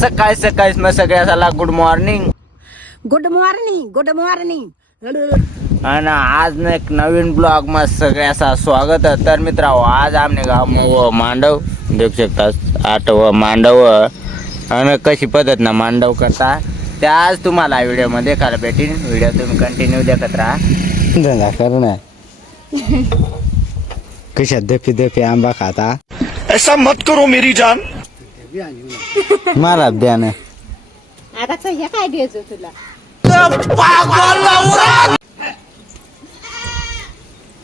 सकाळी सकाळी मग सगळ्याला good morning. Good morning good morning. आणि आज ना एक नवीन ब्लॉग मध्ये सगळ्याचा स्वागत आहे. तर मित्रांनो, आज आमने गाव मांडव देऊ शकतात आठव मांडव आणि कशी पद्धत ना मांडव करता ते आज तुम्हाला व्हिडिओ मध्ये देखायला भेटेल. व्हिडिओ तुम्ही कंटिन्यू देखत राहा. धंदा कर ना कशा दफी दफी आंबा खाता. ऐसा मत करो मेरी जान. मला द्या ना आता काय द्यायचं तुला.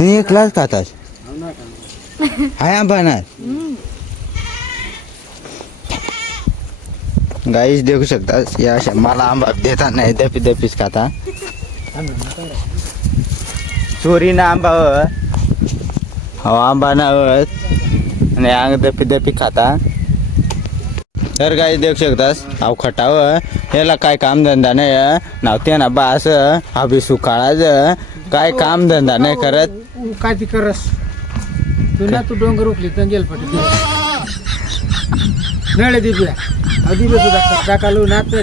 एक ग्लास खातात हाय आंबा ना. गाईस देखू शकता या अशा मला आंबा देता नाही दपी दपीच खाता. चोरीना आंबा हो आंबा ना आणि अंग दपी दपी खाता. तर गाईस देखू शकतास अव खटाव याला काय काम धंदा नाही नावते ना बा असं हबी सुकाळाच काय काम धंदा नाही करत. काय ती करस तुला तू डोंगर उठली तर गेल पट नळे दिव्या अधी सुद्धा टाकालू नाच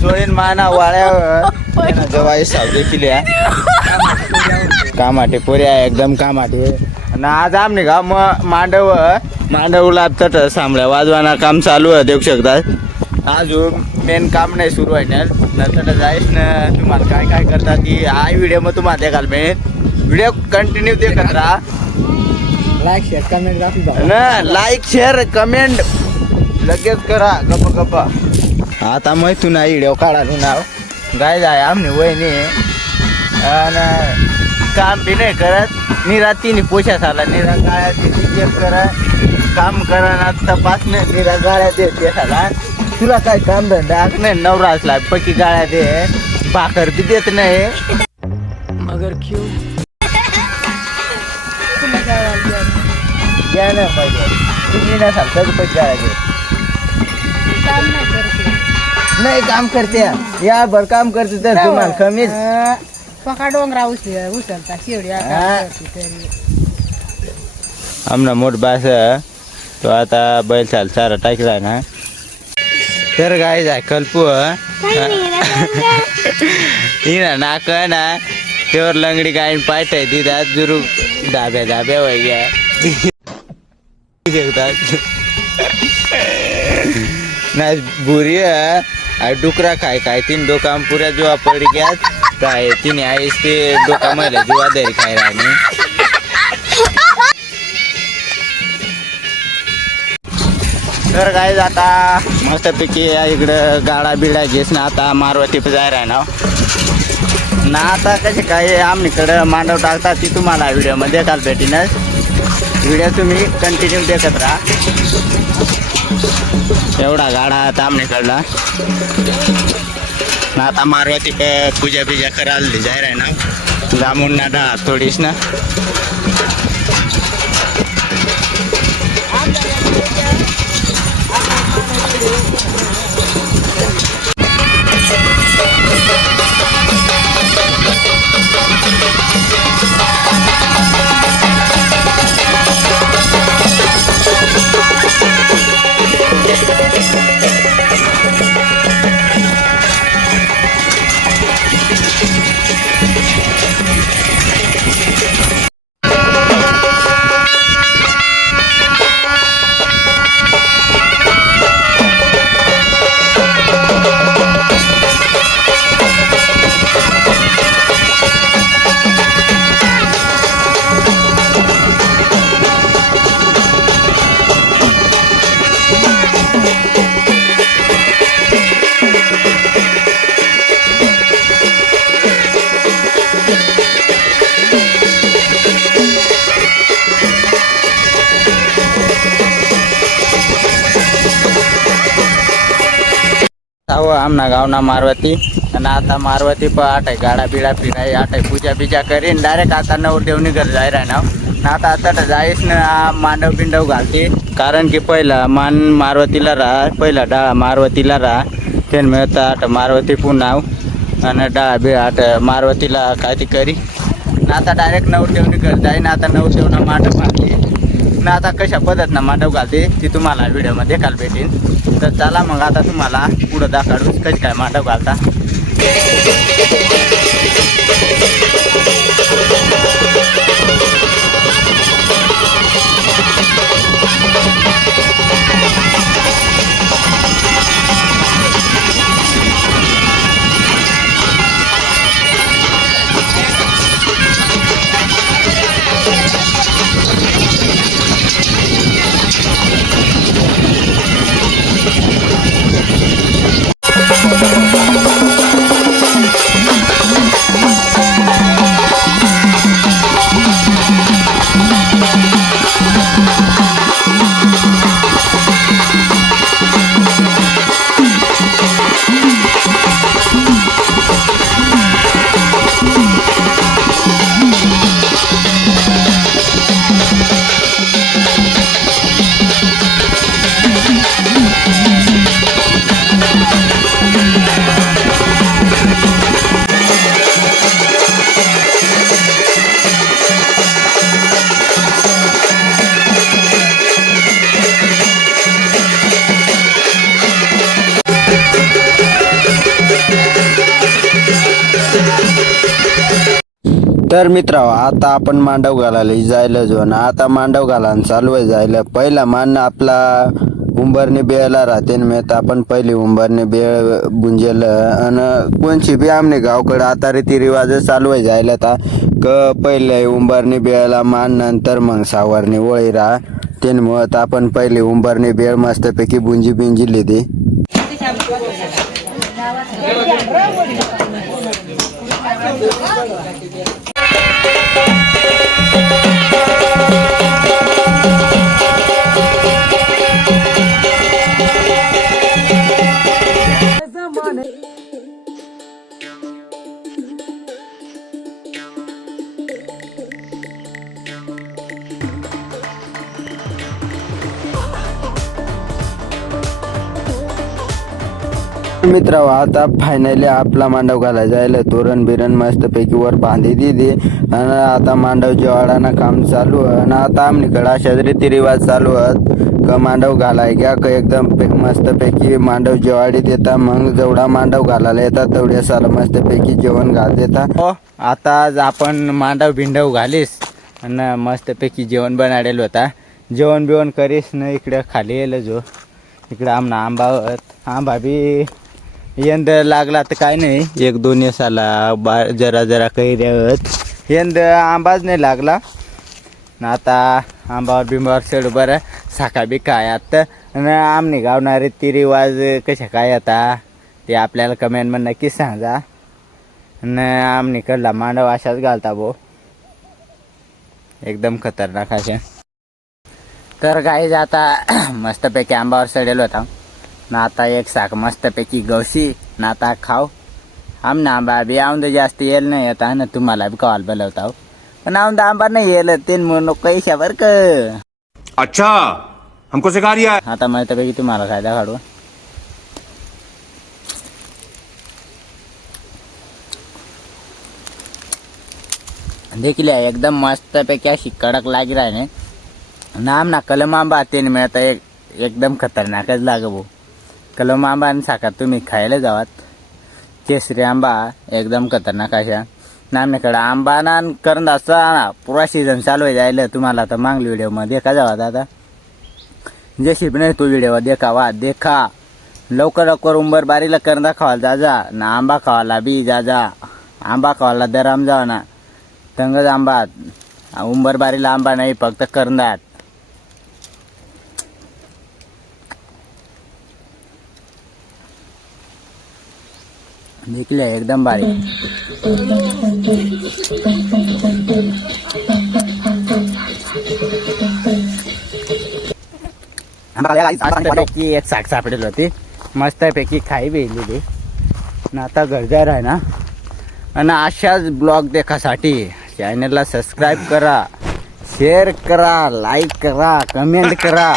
चोळीन माना वाळ्यावर जवाई सावली केल्या कामाटे पोऱ्या एकदम कामाटे. आणि आज आमने का मांडव मांडवला तट सांभळ्या वाजवाना काम चालू आहे देऊ शकतात. अजून मेन काम नाही सुरू आहे ना नंतर जाईस ना तुम्हाला काय काय करतात ती हा व्हिडिओ मग तुम्हाला देखाल मिळेल. व्हिडिओ कंटिन्यू देखत राहा. लाईक शेअर कमेंट ना लाईक शेअर कमेंट लगेच करा गप्पा गप्पा. आता मैथून व्हिडिओ काढायला नाव गाय जाय आमने वहिनी आणि काम बी नाही करत निरा तिने पोशात आला निरा गाळ्या चेक करा काम करा ना तपासणे निरा गाळ्या दे झाला. तुला काय काम धंदा नाही नवरा असला पक्की गाळ्या दे भाकर बी देत नाही. मगर क्यों द्या ना पाहिजे तुम्ही ना सांगता पैसे गाळ्या दे नाही काम करते या भर काम करते तर तुम्हाला कमीच पका डोंगरा उचलता शेवडी आमना मोठ बास तो आता बैल चाल चारा टाकलाय ना. तर गाय जाय कल्पू हिना नाक ना तेवर लंगडी गायन पायटाय दिदा जुरू दाब्या दाब्या वय ना बुरी डुकरा खाय काय तीन डोकाम पुऱ्या जुवा पडी गया काय तिने आईस ते डोका मला जुवा दरी खाय राणी. तर काय आता मस्तपैकी इकडं गाडा बिडा घेस ना आता मारवती जायला आहे ना आता कसे काय आमच्याकडं मांडव टाकतात ती तुम्हाला व्हिडिओमध्ये देखायला भेटीनच. व्हिडिओ तुम्ही कंटिन्यू देखत राहा. एवढा गाडा आता आमच्याकडला ना आता मारवती पूजा बिजा करायला जायला आहे ना जामून ना डा थोडीस ना. आमना गावना मारवती आणि आता मारवती पण आठ आहे गाडा बिडा फिराय आठ आहे पूजा बिजा करीन डायरेक्ट आता नवर देवनी घर जाय राहणार ना. आता आता जायच ना मांडव बिंडव घालते कारण की पहिला मारवतीला राहा पहिला डाळा मारवतीला राहा त्यान मिळतं आठ मारवती पुन्हा आणि डाळा बी आठ मारवतीला काय ती करी ना. आता डायरेक्ट नवर देवनी घर जाईन आता नवर देवना मांडव घालते ना आता कशा पद्धतीनं मांडव घालते ती तुम्हाला व्हिडिओमध्ये देखायला भेटेल. तर चला मग आता तुम्हाला पुढं दाखवू कशी काय मांडव घालता. तर मित्रांनो आता आपण मांडव घालायला जायला जो ना आता मांडव घालायला चालू आहे जायला. पहिला मान आपला उंबरने बेळला राहते ना तर आपण पहिली उंबरने बेळ बुंजेल आणि कोणची बी आमने गावकडे आता रीतिरिवाज चालू आहे जायला. आता पहिले उंबरने बेळला मान नंतर मग सावरने वळी राहा त्यामुळं आपण पहिले उंबरने बेळ मस्तपैकी बुंजी बिंजिली ती. मित्रांनो आता फायनली आपला मांडव घालायला जायला तोरण बिरण मस्तपैकी वर बांधी दिली आणि आता मांडव जेवाडानं काम चालू आहे. आणि आता आमच्याकडे अशाच रीतिरिवाज चालू आहेत का मांडव घालाय घ्या का एकदम मस्तपैकी मांडव जेवाडी देता. मग जेवढा मांडव घालायला येतात तेवढ्या साला मस्तपैकी जेवण घाल देता. हो आता आपण मांडव भिंडव घालीस आणि मस्तपैकी जेवण बनाडेल होता. जेवण बिवण करीस ना इकडे खाली येईल जो इकडे आमना आंबा बी यंद लागला तर काय नाही. एक दोन साला जरा जरा काही राहत यंद आंबाच नाही लागला ना. आता आंबावर बिंबावर चढ बरं साखा बी काय आता आणि आमने गावणारे ती रिवाज कशा काय आता ते आपल्याला कमेंटमध्ये नक्कीच सांगा. आणि आमनेकडला मांडव अशाच घालता भाऊ एकदम खतरनाक अशा. तर गाईज आता मस्तपैकी आंबावर चढेल होता ना. आता एक साख मस्तपैकी गवशी ना आता खाऊ आमना आंबा बी आमदा जास्त येईल नाही आता ना तुम्हाला बी कॉल बोलवता पण आमदा आंबा नाही येईल ते म्हणून पैशा बर का. अच्छा हमको सिखा रिया है. आता मस्तपैकी तुम्हाला फायदा काढू देखील एकदम मस्तपैकी अशी कडक लागी राहिने नाम ना कलम आंबा ते मिळता एकदम खतरनाकच लाग भाऊ. कलम आंबा आणि साखर तुम्ही खायला जावात. केसरी आंबा एकदम खतरनाक अशा नामनेकडे आंबा ना करंदाचा ना पुरा सीझन चालू आहे जायला. तुम्हाला तर मागली व्हिडिओमध्ये देखा जावा आता जशी पण नाही तो व्हिडिओ देखावा देखा. लवकर लवकर उंबर बारीला करंदा खावायला जा ना आंबा खावायला बी जा. आंबा खावायला दराम जावा ना तंगज आंबा उंबर बारीला आंबा नाही फक्त करंदात. देखले एकदम बारीक एक साख सापडेल होती मस्तपैकी खाई बेलेली ना. आता गरजार आहे ना आणि अशाच ब्लॉग देखासाठी चॅनलला सबस्क्राईब करा, शेअर करा, लाईक करा, कमेंट करा.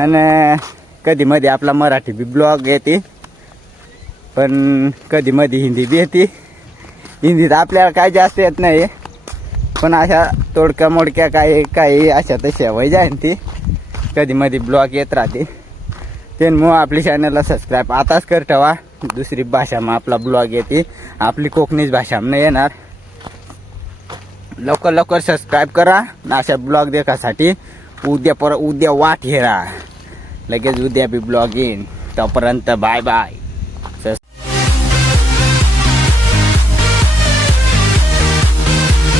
आणि कधी मध्ये आपला मराठी बी ब्लॉग येते पण कधी मध्ये हिंदी बी येते. हिंदीत आपल्याला काय जास्त येत नाही पण अशा तोडक्या मोडक्या काही अशा तशा वय जाईन ती कधी मध्ये ब्लॉग येत राहते ते मग आपली चॅनलला सबस्क्राईब आताच कर ठेवा. दुसरी भाषामा आपला ब्लॉग येते आपली कोकणीच भाषा नाही येणार. लवकर लवकर सबस्क्राईब करा अशा ब्लॉग देखासाठी. उद्या वाट हेरा लगेच उद्या बी ब्लॉग येईन. तोपर्यंत बाय बाय.